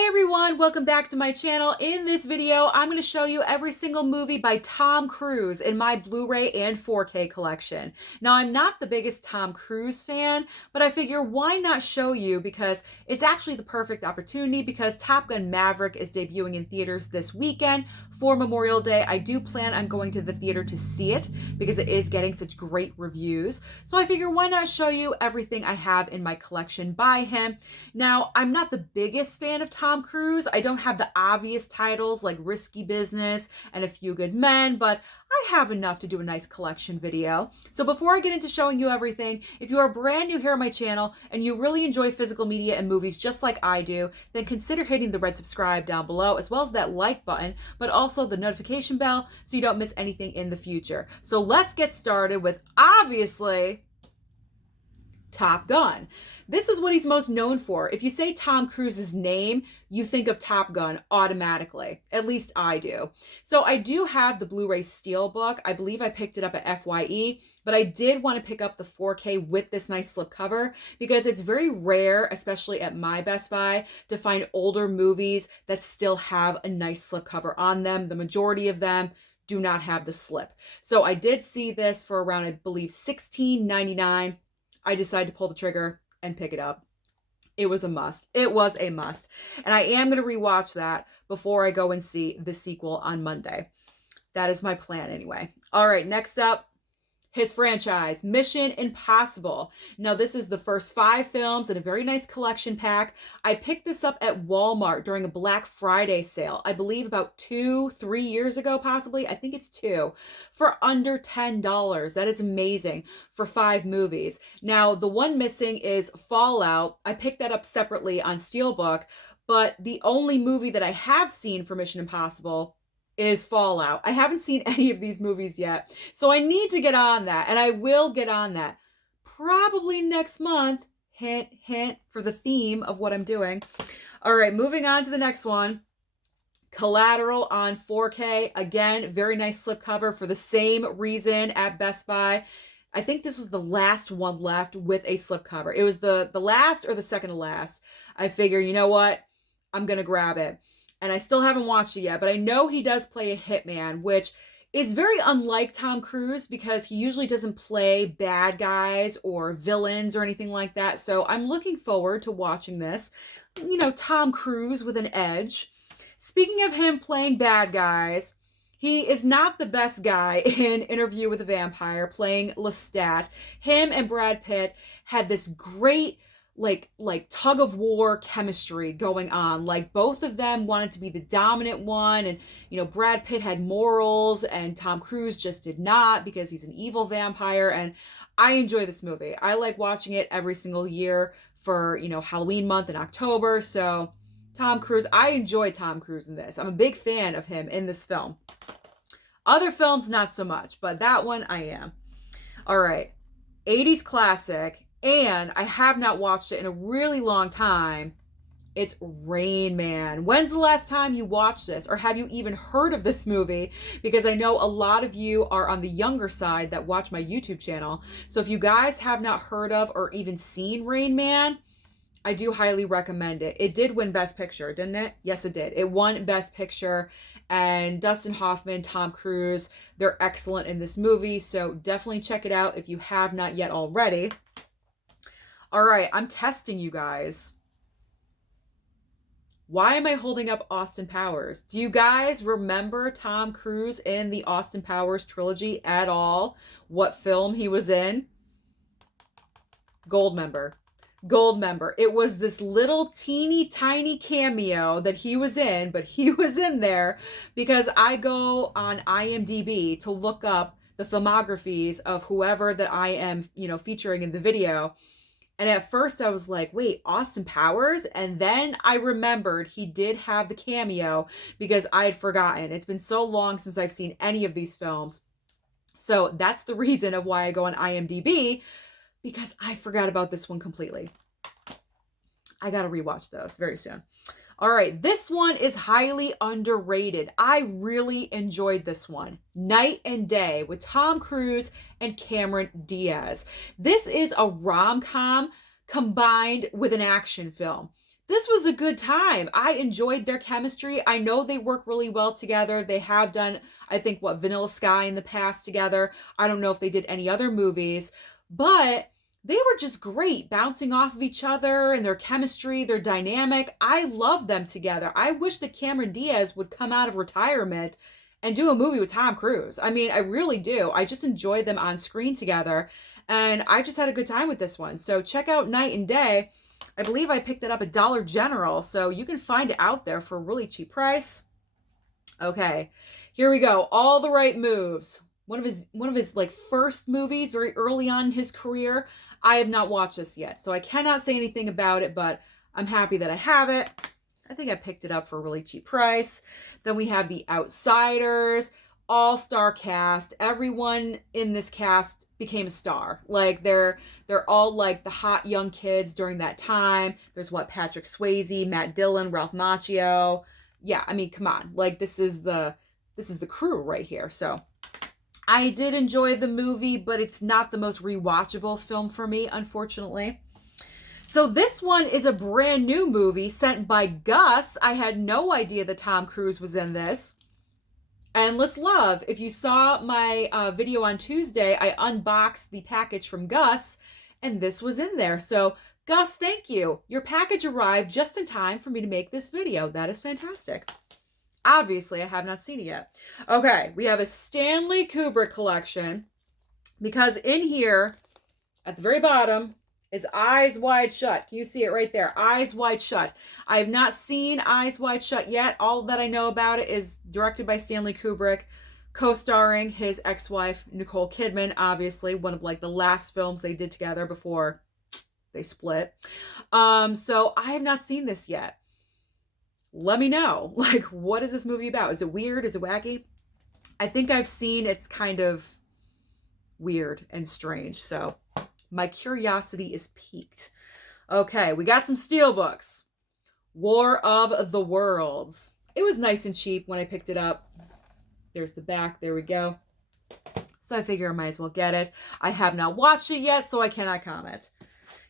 Hey everyone, welcome back to my channel. In this video, I'm going to show you every single movie by Tom Cruise in my Blu-ray and 4K collection. Now, I'm not the biggest Tom Cruise fan, but I figure why not show you because it's actually the perfect opportunity because Top Gun Maverick is debuting in theaters this weekend for Memorial Day. I do plan on going to the theater to see it because it is getting such great reviews. So I figure why not show you everything I have in my collection by him. Now, I'm not the biggest fan of Tom Cruise. I don't have the obvious titles like Risky Business and A Few Good Men, but I have enough to do a nice collection video. So before I get into showing you everything, if you are brand new here on my channel and you really enjoy physical media and movies just like I do, then consider hitting the red subscribe down below as well as that like button, but also the notification bell so you don't miss anything in the future. So let's get started with obviously Top Gun. This is what he's most known for. If you say Tom Cruise's name, you think of Top Gun automatically. At least I do. So I do have the Blu-ray Steelbook. I believe I picked it up at FYE, but I did want to pick up the 4K with this nice slipcover because it's very rare, especially at my Best Buy, to find older movies that still have a nice slipcover on them. The majority of them do not have the slip. So I did see this for around, I believe, $16.99. I decided to pull the trigger and pick it up. It was a must. It was a must. And I am going to rewatch that before I go and see the sequel on Monday. That is my plan anyway. All right, next up, his franchise, Mission Impossible. Now, this is the first 5 films in a very nice collection pack. I picked this up at Walmart during a Black Friday sale. I believe about 2-3 years ago, possibly. I think it's 2, for under $10. That is amazing for 5 movies. Now, the one missing is Fallout. I picked that up separately on Steelbook, but the only movie that I have seen for Mission Impossible is Fallout. I haven't seen any of these movies yet, so I need to get on that, and I will get on that probably next month. Hint, hint, for the theme of what I'm doing. All right, moving on to the next one. Collateral on 4K. Again, very nice slipcover for the same reason at Best Buy. I think this was the last one left with a slipcover. It was the last or the second to last. I figure, you know what? I'm going to grab it. And I still haven't watched it yet, but I know he does play a hitman, which is very unlike Tom Cruise because he usually doesn't play bad guys or villains or anything like that. So I'm looking forward to watching this. You know, Tom Cruise with an edge. Speaking of him playing bad guys, he is not the best guy in Interview with a Vampire playing Lestat. Him and Brad Pitt had this great like tug of war chemistry going on. Like both of them wanted to be the dominant one, and you know, Brad Pitt had morals and Tom Cruise just did not because he's an evil vampire. And I enjoy this movie. I like watching it every single year for, you know, Halloween month in October. So Tom Cruise, I enjoy Tom Cruise in this. I'm a big fan of him in this film. Other films, not so much, but that one I am. All right, 80s classic. And I have not watched it in a really long time. It's Rain Man. When's the last time you watched this? Or have you even heard of this movie? Because I know a lot of you are on the younger side that watch my YouTube channel. So if you guys have not heard of or even seen Rain Man, I do highly recommend it. It did win Best Picture, didn't it? Yes, it did. It won Best Picture. And Dustin Hoffman, Tom Cruise, they're excellent in this movie. So definitely check it out if you have not yet already. All right, I'm testing you guys. Why am I holding up Austin Powers? Do you guys remember Tom Cruise in the Austin Powers trilogy at all? What film he was in? Goldmember. Goldmember. It was this little teeny tiny cameo that he was in, but he was in there because I go on IMDb to look up the filmographies of whoever that I am, you know, featuring in the video. And at first I was like, wait, Austin Powers? And then I remembered he did have the cameo because I had forgotten. It's been so long since I've seen any of these films. So that's the reason of why I go on IMDb, because I forgot about this one completely. I got to rewatch those very soon. All right, this one is highly underrated. I really enjoyed this one. Night and Day with Tom Cruise and Cameron Diaz. This is a rom-com combined with an action film. This was a good time. I enjoyed their chemistry. I know they work really well together. They have done, I think, what, Vanilla Sky in the past together. I don't know if they did any other movies, but they were just great bouncing off of each other and their chemistry, their dynamic. I love them together. I wish that Cameron Diaz would come out of retirement and do a movie with Tom Cruise. I mean, I really do. I just enjoy them on screen together, and I just had a good time with this one. So check out Night and Day. I believe I picked it up at Dollar General, so you can find it out there for a really cheap price. Okay, here we go. All the Right Moves. One of his like first movies, very early on in his career. I have not watched this yet, so I cannot say anything about it, but I'm happy that I have it. I think I picked it up for a really cheap price. Then we have The Outsiders, all-star cast. Everyone in this cast became a star. Like they're all like the hot young kids during that time. There's Patrick Swayze, Matt Dillon, Ralph Macchio. Yeah, I mean, come on. Like this is the crew right here. So I did enjoy the movie, but it's not the most rewatchable film for me, unfortunately. So this one is a brand new movie sent by Gus. I had no idea that Tom Cruise was in this. Endless Love. If you saw my video on Tuesday, I unboxed the package from Gus, and this was in there. So Gus, thank you. Your package arrived just in time for me to make this video. That is fantastic. Obviously, I have not seen it yet. Okay, we have a Stanley Kubrick collection, because in here, at the very bottom, is Eyes Wide Shut. Can you see it right there? Eyes Wide Shut. I have not seen Eyes Wide Shut yet. All that I know about it is directed by Stanley Kubrick, co-starring his ex-wife, Nicole Kidman, obviously, one of like the last films they did together before they split. So I have not seen this yet. Let me know. Like, what is this movie about? Is it weird? Is it wacky? I think I've seen it's kind of weird and strange, so my curiosity is piqued. Okay, we got some steelbooks. War of the Worlds. It was nice and cheap when I picked it up. There's the back. There we go. So I figure I might as well get it. I have not watched it yet, so I cannot comment.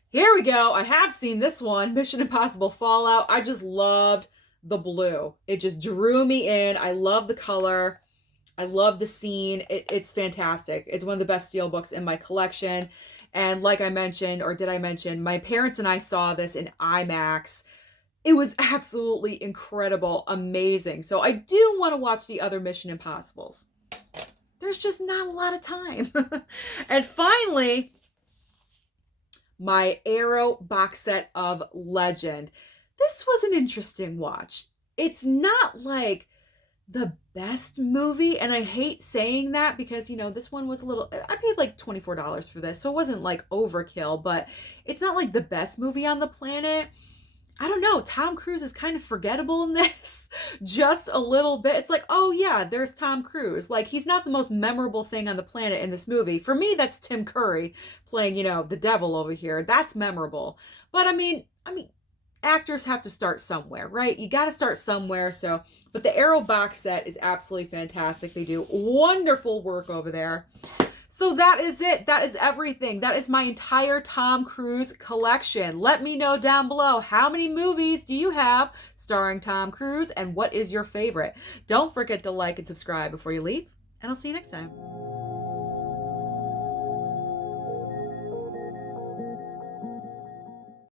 Here we go. I have seen this one, Mission Impossible Fallout. I just loved the blue. It just drew me in. I love the color. I love the scene. It's fantastic. It's one of the best steelbooks in my collection. And like I mentioned, or did I mention, my parents and I saw this in IMAX. It was absolutely incredible, amazing. So I do want to watch the other Mission Impossibles. There's just not a lot of time. And finally, my Arrow box set of Legend. This was an interesting watch. It's not like the best movie, and I hate saying that because, you know, this one was a little, I paid like $24 for this, so it wasn't like overkill, but it's not like the best movie on the planet. I don't know, Tom Cruise is kind of forgettable in this, just a little bit. It's like, oh yeah, there's Tom Cruise. Like, he's not the most memorable thing on the planet in this movie. For me, that's Tim Curry playing, you know, the devil over here. That's memorable. But I mean, actors have to start somewhere, right? You got to start somewhere. So, but the Arrow box set is absolutely fantastic. They do wonderful work over there. So that is it. That is everything. That is my entire Tom Cruise collection. Let me know down below, how many movies do you have starring Tom Cruise, and what is your favorite? Don't forget to like and subscribe before you leave, and I'll see you next time.